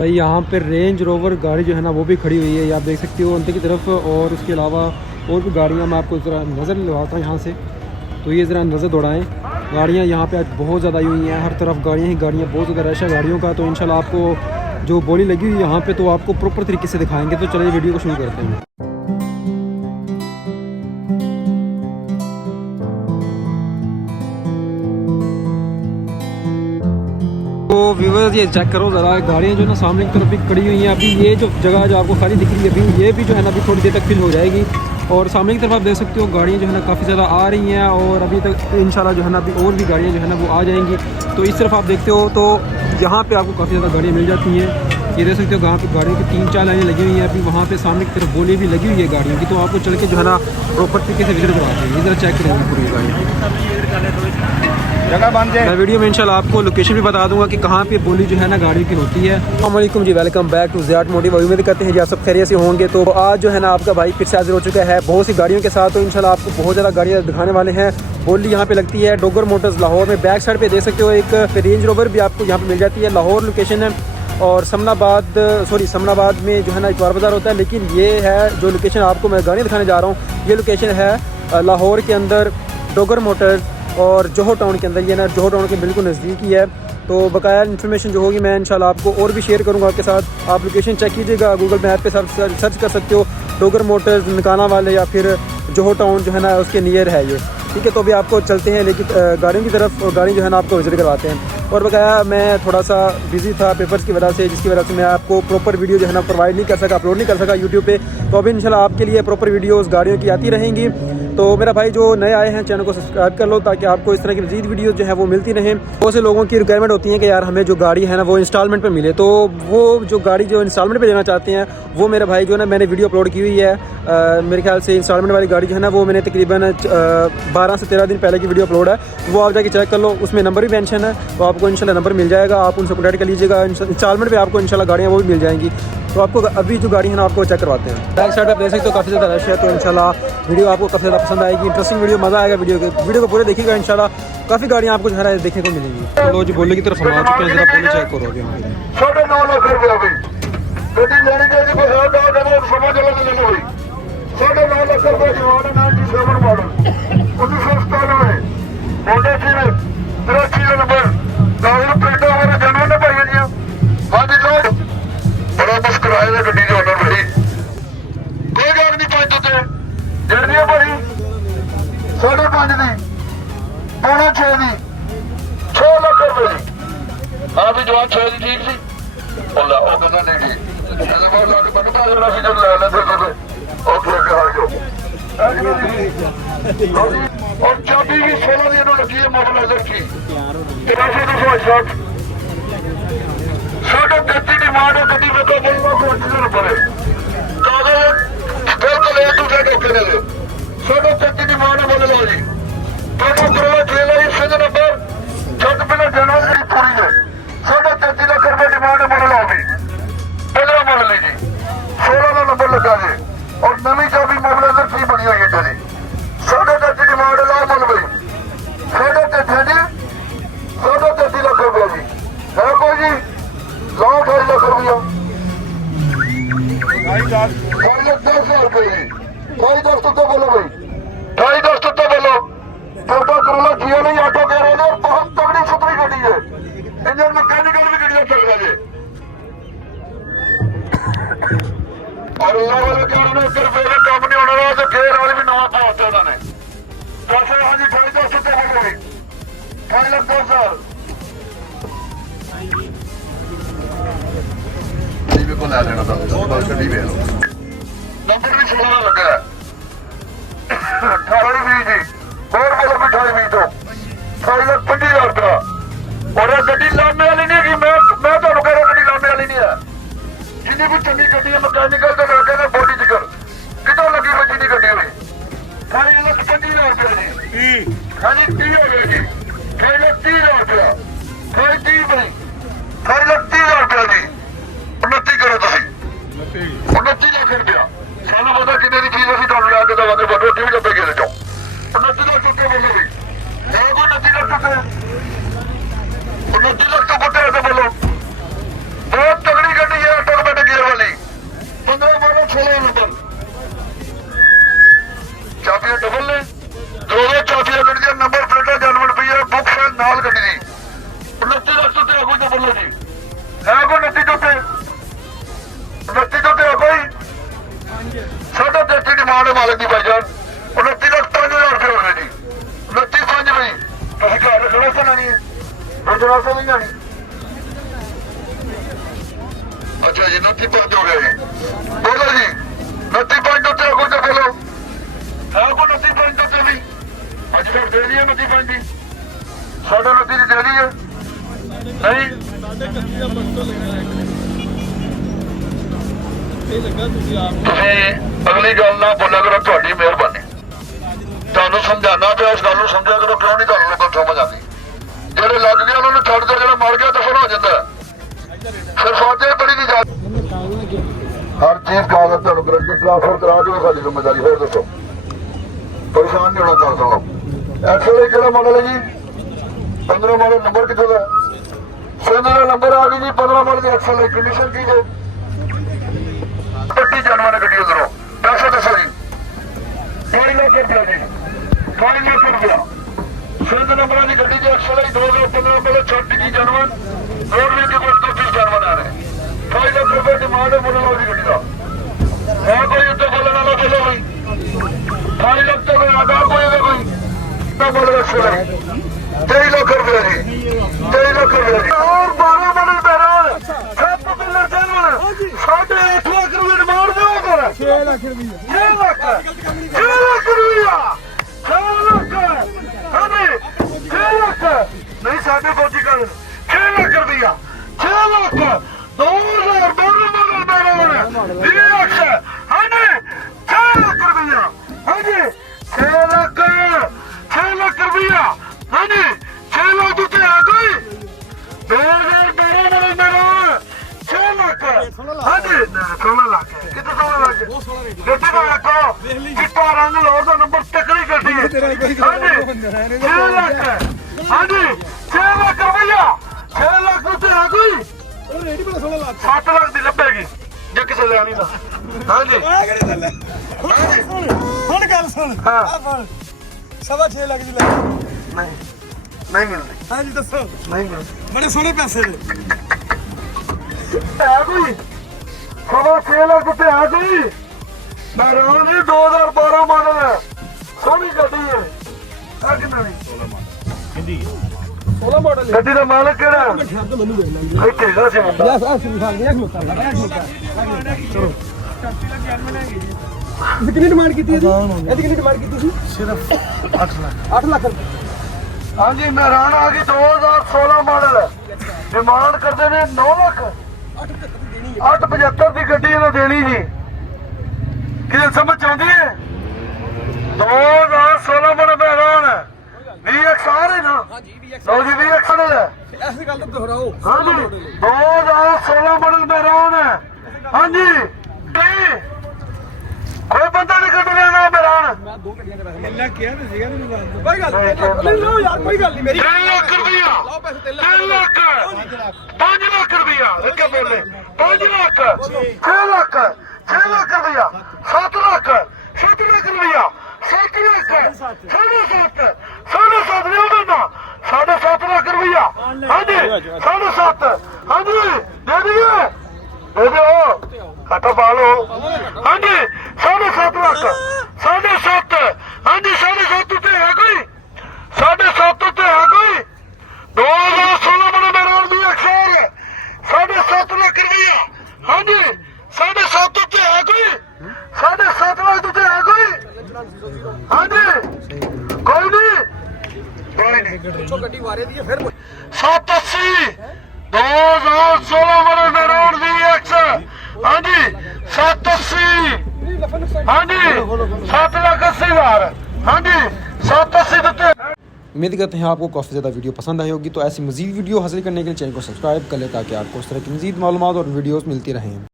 भाई यहाँ पे रेंज रोवर गाड़ी जो है ना वो भी खड़ी हुई है, ये आप देख सकते हो अंदर की तरफ। और उसके अलावा और भी गाड़ियाँ मैं आपको ज़रा नज़र लगाता हूँ यहाँ से, तो ये ज़रा नज़र दौड़ाएँ। गाड़ियाँ यहाँ पे आज बहुत ज़्यादा हुई हैं, हर तरफ गाड़ियाँ ही गाड़ियाँ, बहुत ज़्यादा रश है गाड़ियों का। तो इंशाल्लाह आपको जो बोली लगी हुई है यहाँ पे तो आपको प्रॉपर तरीके से दिखाएँगे। तो चलिए वीडियो को शुरू करते हैं। तो व्यूअर्स ये चेक करो ज़रा, गाड़ियाँ जो है ना सामने की तरफ भी खड़ी हुई हैं। अभी ये जो जगह जो आपको खाली दिख रही है अभी ये भी जो है ना अभी थोड़ी देर तक फिल हो जाएगी। और सामने की तरफ आप देख सकते हो गाड़ियाँ जो है ना काफ़ी ज़्यादा आ रही हैं और अभी तक इंशाल्लाह जो है ना अभी और भी गाड़ियाँ जो है ना वो आ जाएंगी। तो इस तरफ आप देखते हो तो यहाँ पे आपको काफ़ी ज़्यादा गाड़ियाँ मिल जाती हैं। ये देख सकते हो, यहाँ पे गाड़ियों की 3-4 लाइनें लगी हुई हैं। अभी वहाँ पे सामने की तरफ बोली भी लगी हुई है गाड़ियों की, तो आपको चल के जो है ना प्रॉपर तरीके से विजिट करवाते हैं। ये ज़रा चेक करेंगे पूरी गाड़ी जगह बन जाए। मैं वीडियो में इंशाल्लाह आपको लोकेशन भी बता दूंगा कि कहाँ पे बोली जो है ना गाड़ियों की होती है। अस्सलाम वालेकुम जी, welcome back to Ziyad motive. उम्मीद करते हैं जी आप सब खैरियत से होंगे। तो आज जो है ना आपका भाई फिर से हाजिर हो चुका है बहुत सी गाड़ियों के साथ। तो इंशाल्लाह आपको बहुत ज़्यादा गाड़ियाँ दिखाने वाले हैं। बोली यहाँ पे लगती है डोगर मोटर्स लाहौर में। बैक साइड पे देख सकते हो एक रेंज रोवर भी आपको यहाँ पे मिल जाती है। लाहौर लोकेशन है और समनाबाद में जो है ना इतवार बाज़ार होता है, लेकिन ये है जो लोकेशन आपको मैं गाड़ियाँ दिखाने जा रहा हूँ, ये लोकेशन है लाहौर के अंदर डोगर मोटर्स और जोहो टाउन के अंदर। ये ना जोहो टाउन के बिल्कुल नज़दीक ही है। तो बकाया इन्फॉर्मेशन जो होगी मैं इंशाल्लाह आपको और भी शेयर करूँगा आपके साथ। आप लोकेशन चेक कीजिएगा, गूगल मैप पे सर्च कर सकते हो डोगर मोटर्स नकाना वाले या फिर जोहो टाउन जो है ना उसके नियर है ये, ठीक है। तो अभी आपको चलते हैं लेकिन गाड़ियों की तरफ, गाड़ी जो है ना आपको विजिट करवाते हैं। और बकाया मैं थोड़ा सा बिजी था पेपर्स की वजह से, जिसकी वजह से मैं आपको प्रॉपर वीडियो जो है ना प्रोवाइड नहीं कर सका, अपलोड नहीं कर सका यूट्यूब पे। तो अभी इंशाल्लाह आपके लिए प्रॉपर वीडियोस गाड़ियों की आती रहेंगी। तो मेरा भाई जो नए आए हैं चैनल को सब्सक्राइब कर लो ताकि आपको इस तरह की मज़ीद वीडियो जो है वो मिलती रहें। बहुत से लोगों की रिक्वायरमेंट होती है कि यार हमें जो गाड़ी है ना वो इंस्टॉलमेंट पे मिले, तो वो जो गाड़ी जो इंस्टॉलमेंट पे लेना चाहते हैं वो मेरे भाई जो है ना मैंने वीडियो अपलोड की हुई है। मेरे ख्याल से इंस्टॉलमेंट वाली गाड़ी जो है ना वो मैंने तकरीबन 12 से 13 दिन पहले की वीडियो अपलोड है, वो आप जाके चेक कर लो। उसमें नंबर भी मेंशन है, तो आपको इंशाल्लाह नंबर मिल जाएगा, आप उनसे कॉन्टैक्ट कर लीजिएगा। इंस्टॉलमेंट पे आपको इंशाल्लाह गाड़ियाँ वो भी मिल जाएंगी। तो आपको अभी जो गाड़ी है ना आपको चेक करवाते हैं। बैक साइड आप देख सकते हो काफ़ी ज़्यादा रश है। तो इंशाल्लाह वीडियो आपको काफ़ी ज़्यादा पसंद आएगी, इंटरेस्टिंग वीडियो, मज़ा आएगा। वीडियो को पूरे देखिएगा, इंशाल्लाह काफ़ी गाड़ियाँ आपको जो है देखने को मिलेंगी। चलो जी बोले की तरफ हम आ चुके हैं, जरा बोले चेक करो अभी यहाँ पे 9.5 लाख रुपया भी ਗੱਡੀ ਲੈਣੀ ਚਾਹੀਦੀ ਕੋਈ ਹੈ ਤਾਂ ਕਦੋਂ ਸਮਝ ਲੱਗ ਜਾਂਦੀ ਹੋਈ 9.5 ਲੱਖ ਰੁਪਏ ਜਵਾਨ 97 ਮਾਡਲ 1997 ਮੋਟਰ ਸੀ 83 ਦਾ ਨੰਬਰ ਦਾਵਰ ਪਿੰਡ ਵਾਲੇ ਜਨਮ ਨੇ ਭਾਈ ਜੀ ਹਾਂਜੀ ਲੋਡ ਬੜਾ ਮੁਸਕਰਾਏ ਨੇ ਗੱਡੀ ਦੇ ਆਰਡਰ ਭਾਈ ਕੋਈ ਗੱਲ ਨਹੀਂ ਪੰਜ ਉੱਤੇ ਜਿਹੜੀ ਭਾਈ 5.5 ਦੀ 6.5 ਦੀ 6 ਲੱਖ ਰੁਪਏ ਦੀ ਹਾਂ ਵੀ ਜਵਾਨ 6 ਦੀ ਠੀਕ ਸੀ ਉਹ ਕਹਿੰਦਾ ਨਹੀਂ ਠੀਕ ਇਹਦੇ ਬਾਅਦ ਲਾ ਕੇ ਮੈਨੂੰ ਪੈਸੇ ਸੀ ਜਦ ਲੈ ਲੈਂਦੇ ਤੁਸੀਂ ਓਕੇ ਅੱਗੇ ਆ ਜਾਓ और चाबी भी 16 ਦੀ ਇਹਨੂੰ ਲੱਗੀ ਹੈ ਮੋਬਿਲਾਈਜ਼ਰ ਕੀ 8360 33 ਡਿਮਾਂਡ ਹੈ ਗੱਡੀ ਵੇਖੋ ਬੋਲਵਾ ਕੋ 80 ਰੁਪਏ ਕਾਗਜ਼ ਬਿਲਕੁਲ ਇਹ ਦੂਜੇ ਟੋਕੇ ਦੇ 33 ਡਿਮਾਂਡ ਬੋਲ ਲਓ ਜੀ ਪ੍ਰੋਮੋ ਕਰੋ ਟ੍ਰੇਲਰ ਇਸ ਦੇ ਨੰਬਰ ਛੱਡ ਪਹਿਲਾਂ ਜਨਵਰੀ ਪੂਰੀ ਹੈ 33 ਲੱਖ ਰੁਪਏ ਡਿਮਾਂਡ ਬੋਲ ਲਓ ਜੀ ਪਹਿਲਾਂ ਬੋਲ ਲਈ ਜੀ 16 ਦਾ ਨੰਬਰ ਲੱਗਾ ਜੀ और नवी चाबी मोबिलाइजर की बनी हुई है जी 33 डिमांड ला मन भाई 33 जी 33 लाख रुपया जी है कोई जी ला 28 लाख रुपया 10,000 रुपये जी 28 10 तो बोलो भाई 28 10 तो बोलो टोटो करोला जियो नहीं ऑटो कह रहे हैं, बहुत तगड़ी सुथरी गाड़ी है, इंजन मैकेनिकल भी गाड़ियां चल रही है। और अल्लाह वाले गाड़ी ने 1 रुपये का काम नहीं होने वाला, तो गेर वाले भी नवा पाते उन्होंने पैसे। हाँ जी 28 10 बोलो भाई 2.5 लाख 10,000 को लै लेना था गड्डी वे नंबर भी 16 का लगा 18 20 जी और बोलो 28 20 तो 2.50,000 रुपया। और गड्डी लाने वाली नहीं है, मैं तो कह रहा गड्डी लाने वाली नहीं है। जिन्नी भी चंगी गड्डी है मैकेनिकल तो लगे ने बॉडी जिक्र कितों लगी कोई जिन्नी गड्डी हुई 2.50,000 रुपया जी। हाँ जी 30 हो गए जी 2.30,000 रुपया 30 भाई 2.30,000 रुपया जी 29 करो तुम 29 लाख रुपया सानू पता कितने की चीज अभी तुम ला के दवांगे रोटी भी डब्बे घेरे जाओ 29 लाख रुपये बोलो भी है कोई 29 लाख रुपये 29 लाख तो कुत्ते ऐसे बोलो बहुत तगड़ी गड्डी ਉੱਤੇ 29 ਤੋਂ ਤੇ ਕੋਈ 33.5 ਡਿਮਾਂਡ ਹੈ ਮਾਲਕ ਦੀ ਭਾਈਜਾਨ 29 ਲੱਖ 5,000 ਰੁਪਏ ਹੋਣੇ ਜੀ 29.5 ਬਈ ਤੁਸੀਂ ਘਰ ਰੱਖਣਾ ਸੁਣਾਣੀ ਹੈ ਰੋਜ਼ਗਾਰ ਤੋਂ ਨਹੀਂ ਜਾਣੀ ਅੱਛਾ ਜੀ 29.5 ਹੋ ਗਿਆ ਜੀ ਬੋਲੋ ਜੀ 29.5 ਉੱਤੇ ਅੱਗੋਂ ਤੇ ਬੋਲੋ ਹੈ ਕੋਈ 29.5 ਉੱਤੇ ਵੀ ਅੱਜ ਫਿਰ ਦੇ ਦਈਏ 29.5 ਦੀ ਸਾਡਾ 29 ਦੀ ਦੇ ਦਈਏ ਨਹੀਂ ਤੁਸੀਂ ਅਗਲੀ ਗੱਲ ਨਾ ਬੋਲਿਆ ਕਰੋ ਤੁਹਾਡੀ ਮਿਹਰਬਾਨੀ ਤੁਹਾਨੂੰ ਸਮਝਾਉਣਾ ਪਿਆ ਇਸ ਗੱਲ ਨੂੰ ਸਮਝਿਆ ਕਰੋ ਕਿਉਂ ਨਹੀਂ ਤੁਹਾਨੂੰ ਲੋਕਾਂ ਨੂੰ ਸਮਝ ਆਉਂਦੀ ਜਿਹੜੇ ਲੱਗ ਗਏ ਉਹਨਾਂ ਨੂੰ ਛੱਡ ਦਿਓ ਜਿਹੜਾ ਮਰ ਗਿਆ ਦਫਨ ਹੋ ਜਾਂਦਾ ਫਿਰ ਫਾਤੇ ਬੜੀ ਦੀ ਜਾ ਹਰ ਚੀਜ਼ ਕਾਗਜ਼ ਤੁਹਾਨੂੰ ਗਰੰਟੀ ਟ੍ਰਾਂਸਫਰ ਕਰਾ ਦਿਓ ਸਾਡੀ ਜ਼ਿੰਮੇਵਾਰੀ ਹੋਰ ਦੱਸੋ ਪਰੇਸ਼ਾਨ ਨਹੀਂ ਹੋਣਾ ਤਾਂ ਸੁਣੋ ਐਕਚੁਅਲੀ ਕਿਹੜਾ ਮਾਡਲ ਹੈ ਜੀ 15 ਮਾਡਲ ਨੰਬਰ ਕਿੱਥੋਂ ਦਾ ਸੋਨਾ ਦਾ ਨੰਬਰ ਆ ਗਈ ਜੀ 15 ਮਾਡਲ ਦੀ ਐਕਸਲ ਕੰਡੀਸ਼ਨ ਕੀ ਹੈ ਪੱਟੀ ਜਾਨਵਰ ਗੱਡੀ ਉਧਰੋਂ ਪੈਸੇ ਦੱਸੋ ਜੀ 2 ਲੱਖ ਰੁਪਏ ਜੀ 2 ਲੱਖ ਰੁਪਏ ਸੋਨਾ ਨੰਬਰਾਂ ਦੀ ਗੱਡੀ ਦੀ ਐਕਸਲ 2015 ਮਾਡਲ ਛੱਡ ਗਈ ਜਾਨਵਰ ਰੋਡ ਵੀ ਦੇ ਕੋਲ 30 ਜਾਨਵਰ ਆ ਰਹੇ 2 ਲੱਖ ਰੁਪਏ ਡਿਮਾਂਡ ਹੈ ਮੁੱਲ ਦੀ ਗੱਡੀ ਦਾ ਹੈ ਕੋਈ ਉੱਤੇ ਬੋਲਣ ਵਾਲਾ ਬੋਲੋ ਬਈ 2 ਲੱਖ ਤੋਂ ਕੋਈ ਆਗਾ ਕੋਈ ਤਾਂ ਬੋਲ ਐਕਸਲ 23 ਲੱਖ ਰੁਪਏ ਜੀ 23 ਲੱਖ ਰੁਪਏ ਜੀ ਔਰ 12 ਮਾਡਲ ਪੈਰਾ 7 ਪਿਲਰ ਜਾਨਵਰ 8.5 ਲੱਖ ਰੁਪਏ ਡਿਮਾਂਡ ਦਿਓ ਕਰ 6 ਲੱਖ ਰੁਪਏ 6 ਲੱਖ 6 ਲੱਖ ਰੁਪਏ 6 ਲੱਖ ਹਾਂਜੀ 6 ਲੱਖ ਨਹੀਂ ਸਾਡੇ ਫੌਜੀ ਕਰ 6 ਲੱਖ ਰੁਪਏ 6 ਲੱਖ 2000 ਮਾਡਲ ਪੈਰਾ 20 ਲੱਖ ਹਾਂਜੀ 6 ਲੱਖ ਰੁਪਏ ਹਾਂਜੀ 6 ਲੱਖ 6 ਲੱਖ ਰੁਪਏ ਹਾਂਜੀ 6 ਲੱਖ ਉੱਤੇ ਆ ਕੋਈ 2012 ਮੇਰਾ 6 ਲੱਖ ਹਾਂਜੀ 16 ਲੱਖ ਕਿਤੇ 16 ਲੱਖ ਗੱਡੀ ਦਾ ਰੱਖੋ ਚਿੱਟਾ ਰੰਗ ਲੋਰ ਦਾ ਨੰਬਰ ਤਕੜੀ ਗੱਡੀ ਹੈ ਹਾਂਜੀ 6 ਲੱਖ ਹਾਂਜੀ 6 ਲੱਖ ਰੁਪਇਆ 6 ਲੱਖ ਉੱਤੇ ਆ ਕੋਈ 7 ਲੱਖ ਦੀ ਲੱਭੇਗੀ ਜੇ ਕਿਸੇ ਲੈਣੀ ਤਾਂ ਹਾਂਜੀ ਹੁਣ ਗੱਲ ਸੁਣ ਹਾਂ 6.5 ਲੱਖ ਦੀ ਲੱਗੀ ਨਹੀਂ ਮਿਲਦੀ ਹਾਂਜੀ ਦੱਸੋ ਨਹੀਂ ਮਿਲਦੀ ਬੜੇ ਸੋਹਣੇ ਪੈਸੇ ਨੇ ਹੈ ਕੋਈ 6.5 ਲੱਖ ਉੱਤੇ ਹੈ ਕੋਈ ਮੈਂ ਰੌਣ ਦੀ 2012 ਮਾਡਲ ਹੈ ਸੋਹਣੀ ਗੱਡੀ ਹੈ ਆ ਕਿੰਨਾ ਨਹੀਂ 16 ਮਾਡਲ ਗੱਡੀ ਦਾ ਮਾਲਕ ਕਿਹੜਾ ਮੈਨੂੰ ਵੇਖ ਲੈਂਦੇ ਇੱਥੇ ਹੈਗਾ ਸੀ ਮੁੰਡਾ ਯਾਰ ਆ ਸੁਣ ਗਿਆ ਚਲੋ ਤੁਸੀਂ ਕਿੰਨੀ ਡਿਮਾਂਡ ਕੀਤੀ ਸੀ ਇਹਦੀ ਕਿੰਨੀ ਡਿਮਾਂਡ ਕੀਤੀ ਸੀ ਸਿਰਫ 8 ਲੱਖ ਹਾਂਜੀ ਮਹਿਰਾਨ ਆ ਗਈ 2016 ਮਾਡਲ ਡਿਮਾਂਡ ਕਰਦੇ ਨੇ 9 ਲੱਖ 875 ਦੀ ਗੱਡੀ ਇਹਨਾਂ ਦੇਣੀ ਜੀ ਕਿਹਦੇ ਸਮਝ ਆਉਂਦੀ ਹੈ 2016 ਮਾਡਲ ਮਹਿਰਾਨ VXR ਹੈ ਨਾ ਲਓ ਜੀ VXR ਹੈ ਐਸੀ ਗੱਲ ਤਾਂ ਦੁਹਰਾਓ ਹਾਂਜੀ 2016 ਮਾਡਲ ਮਹਿਰਾਨ ਹਾਂਜੀ ਕੋਈ ਬੰਦਾ ਨਹੀਂ ਕੱਢ ਲੈਣਾ ਮਹਿਰਾਨ ਮੈਂ 2 ਗੱਡੀਆਂ ਦੇ ਪੈਸੇ ਇੰਨਾ ਕਿਹਾ ਤੇ ਸੀਗਾ ਮੈਨੂੰ ਦੱਸ ਕੋਈ ਗੱਲ ਨਹੀਂ ਲਓ ਯਾਰ ਕੋਈ ਗੱਲ ਨਹੀਂ ਮੇਰੀ 3 ਲੱਖ ਰੁਪਇਆ ਲਾਓ ਪੈਸੇ 3 ਲੱਖ 5 ਲੱਖ ਰੁਪਇਆ ਇੱਕੇ ਬੋਲੇ 5 ਲੱਖ 6 ਲੱਖ 6 ਲੱਖ ਰੁਪਇਆ 7 ਲੱਖ 7 ਲੱਖ ਰੁਪਇਆ 7 ਲੱਖ 7.5 ਨਹੀਂ ਹੁੰਦਾ 7.5 ਲੱਖ ਰੁਪਇਆ ਹਾਂਜੀ 7.5 ਹਾਂਜੀ ਦੇ ਦਈਏ ਦੇ ਦਿਓ ਘਟਾ ਪਾ ਲਓ ਹਾਂਜੀ 7.5 ਲੱਖ 7.5 ਹਾਂਜੀ 7.5 ਉੱਤੇ ਹੈ ਕੋਈ 7.5 ਉੱਤੇ ਹੈ ਕੋਈ 2016 ਬਣੇ ਮੇਰੇ ਦੀ ਅਕਸਰ 7.5 ਲੱਖ ਰੁਪਇਆ ਹਾਂਜੀ 7.5 ਉੱਤੇ ਹੈ ਕੋਈ 7.5 ਲੱਖ ਉੱਤੇ ਹੈ ਕੋਈ ਹਾਂਜੀ ਕੋਈ ਨਹੀਂ ਪਿੱਛੋਂ ਗੱਡੀ ਵਾਰੇ ਦੀ ਹੈ ਫਿਰ 780 2016 ਬਣੇ ਮੇਰੇ ਦੀ ਅਕਸਰ ਹਾਂਜੀ 780 ਹਾਂਜੀ 7,80,000 ਹਾਂਜੀ 780 ਦਿੱਤੇ उम्मीद करते हैं आपको काफ़ी ज़्यादा वीडियो पसंद आई होगी तो ऐसी मज़ीद वीडियो हासिल करने के लिए चैनल को सब्सक्राइब कर लें ताकि आपको इस तरह की मज़ीद मालूमात और वीडियोस मिलती रहें।